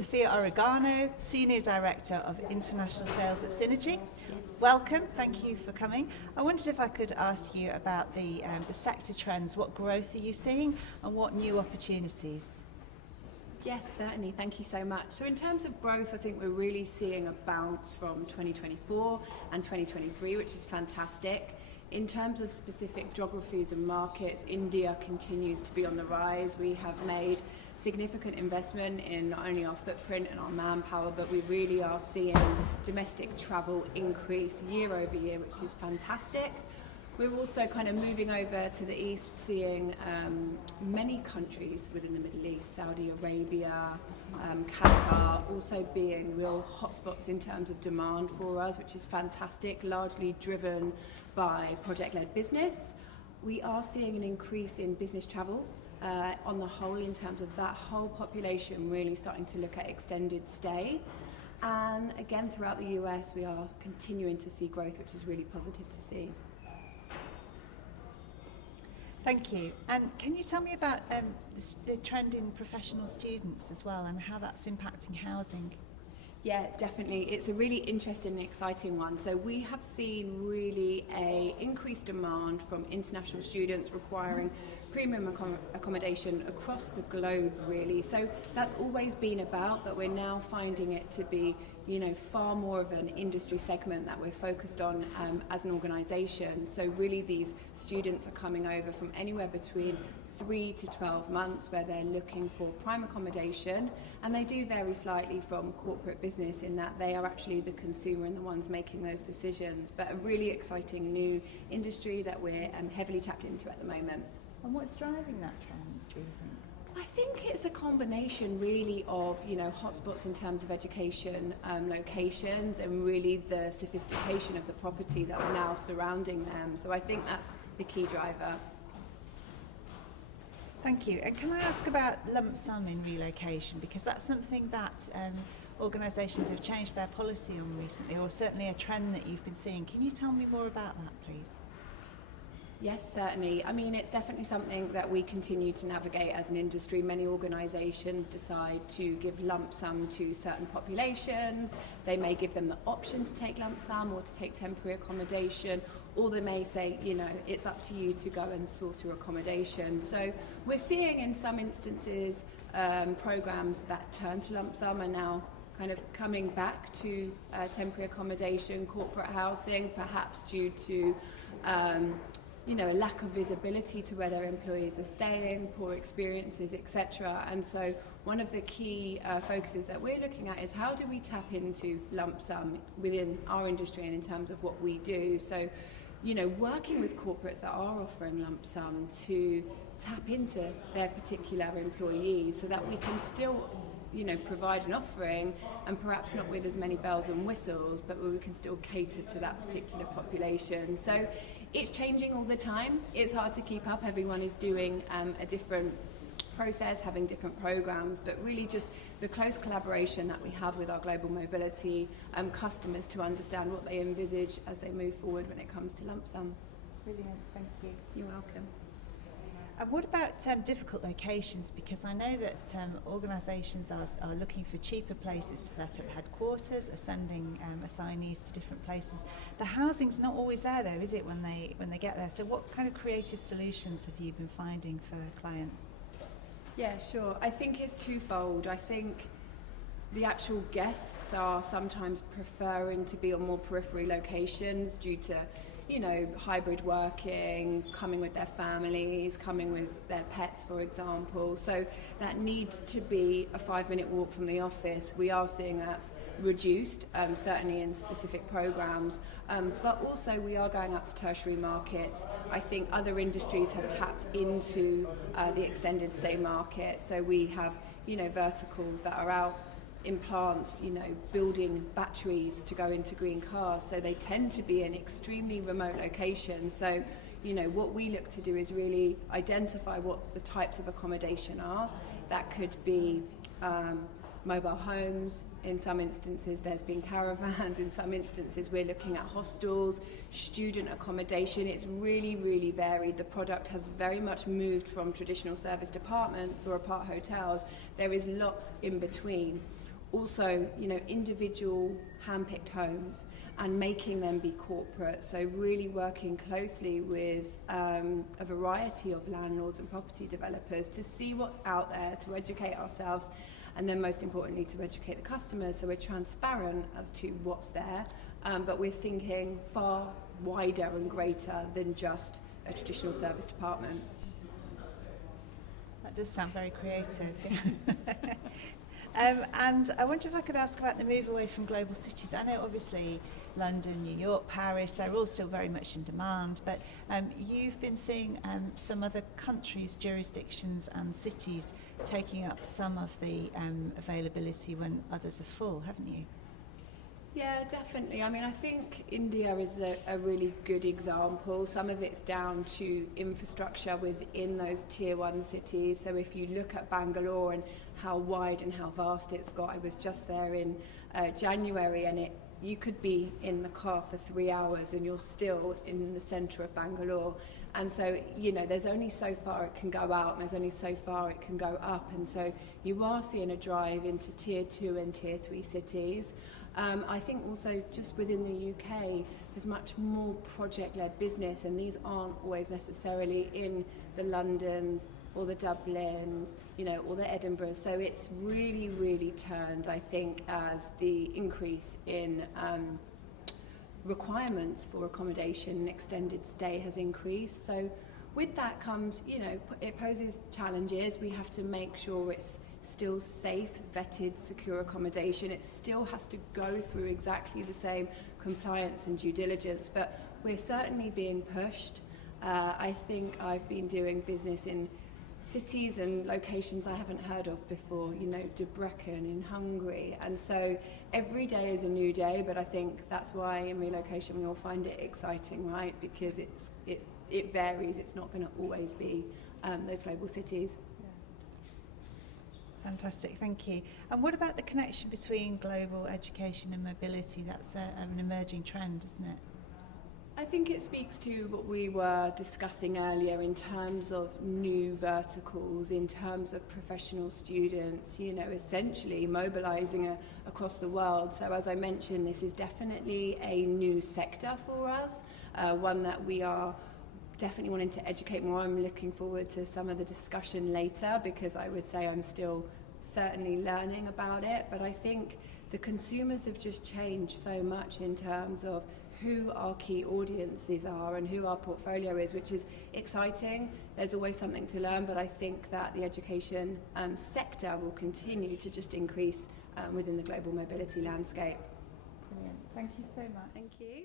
Sofia Oragano, Senior Director of International Sales at Synergy. Welcome, thank you for coming. I wondered if I could ask you about the sector trends. What growth are you seeing and what new opportunities? Yes, certainly. Thank you so much. So in terms of growth, I think we're really seeing a bounce from 2024 and 2023, which is fantastic. In terms of specific geographies and markets, India continues to be on the rise. We have made significant investment in not only our footprint and our manpower, but we really are seeing domestic travel increase year over year, which is fantastic. We're also kind of moving over to the east, seeing many countries within the Middle East, Saudi Arabia, Qatar, also being real hotspots in terms of demand for us, which is fantastic, largely driven by project-led business. We are seeing an increase in business travel on the whole, in terms of that whole population really starting to look at extended stay. And again, throughout the US, we are continuing to see growth, which is really positive to see. Thank you. And can you tell me about the trend in professional students as well and how that's impacting housing? Yeah, definitely. It's a really interesting and exciting one. So we have seen really a increased demand from international students requiring premium accommodation across the globe, really. So that's always been about, but we're now finding it to be, far more of an industry segment that we're focused on as an organisation. So really these students are coming over from anywhere between 3 to 12 months where they're looking for prime accommodation, and they do vary slightly from corporate business in that they are actually the consumer and the ones making those decisions, but a really exciting new industry that we're heavily tapped into at the moment. And what's driving that trend, do you think? I think it's a combination really of, hotspots in terms of education locations and really the sophistication of the property that's now surrounding them. So I think that's the key driver. Thank you. And can I ask about lump sum in relocation? Because that's something that organisations have changed their policy on recently, or certainly a trend that you've been seeing. Can you tell me more about that, please? Yes, certainly. I mean, it's definitely something that we continue to navigate as an industry. Many organisations decide to give lump sum to certain populations. They may give them the option to take lump sum or to take temporary accommodation, or they may say, it's up to you to go and source your accommodation. So we're seeing in some instances programmes that turn to lump sum are now kind of coming back to temporary accommodation, corporate housing, perhaps due to a lack of visibility to where their employees are staying, poor experiences, etc. And so one of the key focuses that we're looking at is how do we tap into lump sum within our industry and in terms of what we do. So, working with corporates that are offering lump sum to tap into their particular employees so that we can still provide an offering, and perhaps not with as many bells and whistles, but where we can still cater to that particular population. So it's changing all the time. It's hard to keep up. Everyone is doing a different process, having different programs, but really just the close collaboration that we have with our global mobility customers to understand what they envisage as they move forward when it comes to lump sum. Brilliant, thank you. You're welcome. And what about difficult locations? Because I know that organisations are looking for cheaper places to set up headquarters, are sending assignees to different places. The housing's not always there though, is it, when they get there? So what kind of creative solutions have you been finding for clients? Yeah, sure. I think it's twofold. I think the actual guests are sometimes preferring to be on more periphery locations due to hybrid working, coming with their families, coming with their pets, for example. So that needs to be a 5-minute walk from the office. We are seeing that's reduced, certainly in specific programs, but also we are going up to tertiary markets. I think other industries have tapped into the extended stay market. So we have, verticals that are out in plants, building batteries to go into green cars. So they tend to be in extremely remote locations. So, what we look to do is really identify what the types of accommodation are. That could be mobile homes. In some instances, there's been caravans. In some instances, we're looking at hostels, student accommodation. It's really, really varied. The product has very much moved from traditional service departments or apart hotels. There is lots in between. also, individual hand-picked homes and making them be corporate. So really working closely with a variety of landlords and property developers to see what's out there, to educate ourselves, and then most importantly to educate the customers so we're transparent as to what's there, but we're thinking far wider and greater than just a traditional service department. That does sound very creative. And I wonder if I could ask about the move away from global cities. I know obviously London, New York, Paris, they're all still very much in demand, but you've been seeing some other countries, jurisdictions and cities taking up some of the availability when others are full, haven't you? Yeah, definitely. I mean, I think India is a really good example. Some of it's down to infrastructure within those tier 1 cities. So if you look at Bangalore and how wide and how vast it's got, I was just there in January, and you could be in the car for 3 hours and you're still in the centre of Bangalore. And so, there's only so far it can go out and there's only so far it can go up. And so you are seeing a drive into tier 2 and tier 3 cities. I think also just within the UK, there's much more project-led business, and these aren't always necessarily in the Londons or the Dublins, or the Edinburghs. So it's really, really turned, I think, as the increase in requirements for accommodation and extended stay has increased. So with that comes, it poses challenges. We have to make sure it's still safe, vetted, secure accommodation. It still has to go through exactly the same compliance and due diligence, but we're certainly being pushed. I think I've been doing business in cities and locations I haven't heard of before, Debrecen in Hungary, and so every day is a new day. But I think that's why in relocation we all find it exciting, right? Because it varies. It's not going to always be those global cities. Fantastic, thank you. And what about the connection between global education and mobility? That's an emerging trend, isn't it? I think it speaks to what we were discussing earlier in terms of new verticals, in terms of professional students, essentially mobilising across the world. So as I mentioned, this is definitely a new sector for us, one that we are definitely wanting to educate more. I'm looking forward to some of the discussion later, because I would say I'm still certainly learning about it, but I think the consumers have just changed so much in terms of who our key audiences are and who our portfolio is, which is exciting. There's always something to learn, but I think that the education sector will continue to just increase within the global mobility landscape. Brilliant. Thank you so much. Thank you.